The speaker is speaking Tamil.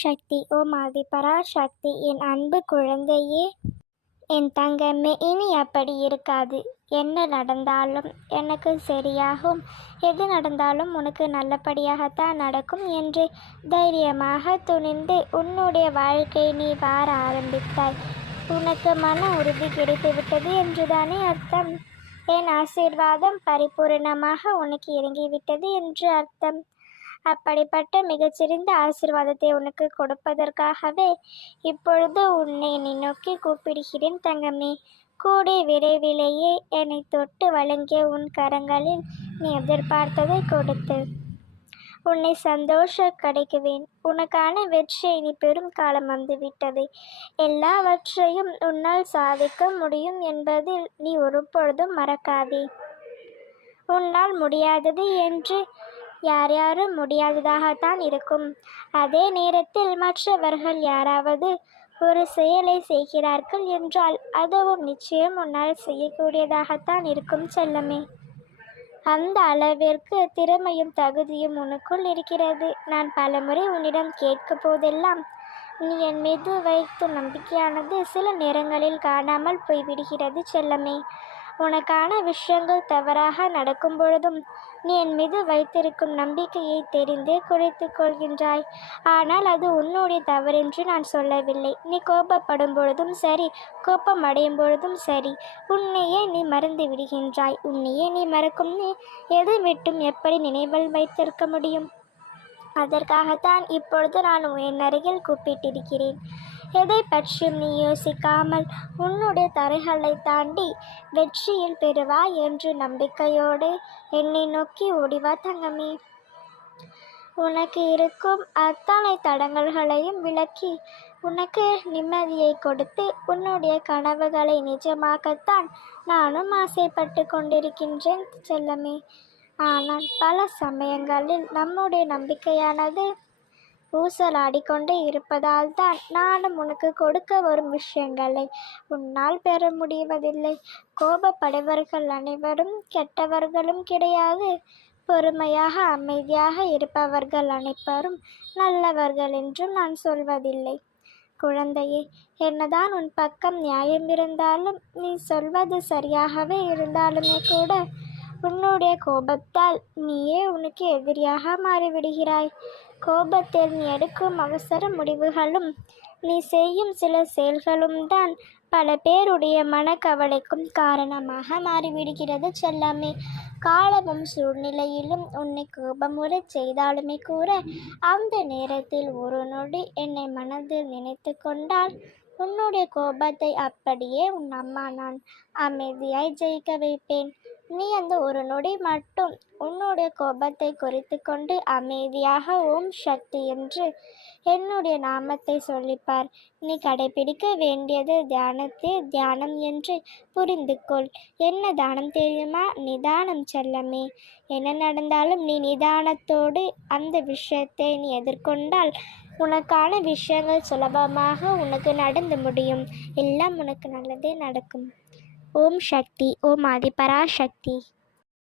சக்தி. ஓம் ஆதி பராசக்தி. என் அன்பு குழந்தையே, என் தங்கமே, இனி அப்படி இருக்காது. என்ன நடந்தாலும் எனக்கு சரியாகும். எது நடந்தாலும் உனக்கு நல்லபடியாகத்தான் நடக்கும் என்று தைரியமாக துணிந்து உன்னுடைய வாழ்க்கை நீ வாழ ஆரம்பித்தாய். உனக்கு மன உறுதி கிடைத்துவிட்டது என்றுதானே அர்த்தம். என் ஆசீர்வாதம் பரிபூரணமாக உனக்கு இறங்கிவிட்டது என்று அர்த்தம். அப்படிப்பட்ட மிகச்சிறந்த ஆசீர்வாதத்தை உனக்கு கொடுப்பதற்காகவே இப்பொழுது உன்னை நீ நோக்கி கூப்பிடுகிறேன் தங்கமே. கூடி விரைவிலேயே என்னை தொட்டு வழங்கிய உன் கரங்களில் நீ எதிர்பார்த்ததை கொடுத்து உன்னை சந்தோஷ கிடைக்குவேன். உனக்கான வெற்றியை நீ பெரும் காலம் வந்துவிட்டது. எல்லாவற்றையும் உன்னால் சாதிக்க முடியும் என்பதில் நீ ஒருபொழுதும் மறக்காதே. உன்னால் முடியாதது என்று யாரும் முடியாததாகத்தான் இருக்கும். அதே நேரத்தில் மற்றவர்கள் யாராவது ஒரு செயலை செய்கிறார்கள் என்றால் அதுவும் நிச்சயம் உன்னால் செய்யக்கூடியதாகத்தான் இருக்கும் செல்லமே. அந்த அளவிற்கு திறமையும் தகுதியும் உனக்குள் இருக்கிறது. நான் பலமுறை உன்னிடம் கேட்கும் போதெல்லாம் நீ என் மீது வைக்கும் நம்பிக்கையானது சில நேரங்களில் காணாமல் போய்விடுகிறது செல்லமே. உனக்கான விஷயங்கள் தவறாக நடக்கும் பொழுதும் நீ என் மீது வைத்திருக்கும் நம்பிக்கையை தெரிந்தே குறைத்து கொள்கின்றாய். ஆனால் அது உன்னுடைய தவறென்று நான் சொல்லவில்லை. நீ கோபப்படும் பொழுதும் சரி, கோபம் அடையும் பொழுதும் சரி, உன்னையே நீ மறந்து விடுகின்றாய். உன்னையே நீ மறக்கும் நீ எது விட்டும் எப்படி நினைவில் வைத்திருக்க முடியும்? அதற்காகத்தான் இப்பொழுது நான் என் அருகில் கூப்பிட்டிருக்கிறேன். எதை பற்றியும் நீ யோசிக்காமல் உன்னுடைய தரைகளை தாண்டி வெற்றியில் பெறுவாய் என்று நம்பிக்கையோடு என்னை நோக்கி ஓடிவா தங்கமே. உனக்கு இருக்கும் அத்தனை தடங்கல்களையும் விலக்கி உனக்கு நிம்மதியை கொடுத்து உன்னுடைய கனவுகளை நிஜமாக்கத்தான் நானும் ஆசைப்பட்டு கொண்டிருக்கின்றேன் செல்லமே. ஆனால் பல சமயங்களில் நம்முடைய நம்பிக்கையானது ஊசலாடிக்கொண்டே இருப்பதால் தான் நானும் உனக்கு கொடுக்க வரும் விஷயங்களை உன்னால் பெற முடிவதில்லை. கோபப்படுபவர்கள் அனைவரும் கெட்டவர்களும் கிடையாது. பொறுமையாக அமைதியாக இருப்பவர்கள் அனைவரும் நல்லவர்கள் என்றும் நான் சொல்வதில்லை. குழந்தையே, என்னதான் உன் பக்கம் நியாயம் இருந்தாலும், நீ சொல்வது சரியாகவே இருந்தாலுமே கூட உன்னுடைய கோபத்தால் நீயே உனக்கு எதிரியாக மாறிவிடுகிறாய். கோபத்தில் நீ எடுக்கும் அவசர முடிவுகளும் நீ செய்யும் சில செயல்களும் தான் பல பேருடைய மனக்கவலைக்கும் காரணமாக மாறிவிடுகிறது செல்லாமே. காலமும் சூழ்நிலையிலும் உன்னை கோபமுறை செய்தாலுமே கூட அந்த நேரத்தில் ஒரு நொடி என்னை மனதில் நினைத்து கொண்டால் உன்னுடைய கோபத்தை அப்படியே உன் அம்மா நான் அமைதியாய் ஜெயிக்க வைப்பேன். நீ அந்த ஒரு நொடி மட்டும் உன்னுடைய கோபத்தை குறைத்து கொண்டு அமைதியாக ஓம் சக்தி என்று என்னுடைய நாமத்தை சொல்லிப்பார். நீ கடைபிடிக்க வேண்டியது தியானம் என்று புரிந்து கொள். என்ன தானம் தெரியுமா? நிதானம் செல்லமே. என்ன நடந்தாலும் நீ நிதானத்தோடு அந்த விஷயத்தை நீ எதிர்கொண்டால் உனக்கான விஷயங்கள் சுலபமாக உனக்கு நடந்து முடியும். எல்லாம் உனக்கு நல்லதே நடக்கும். ஓம் சக்தி. ஓம் ஆதி பராசக்தி.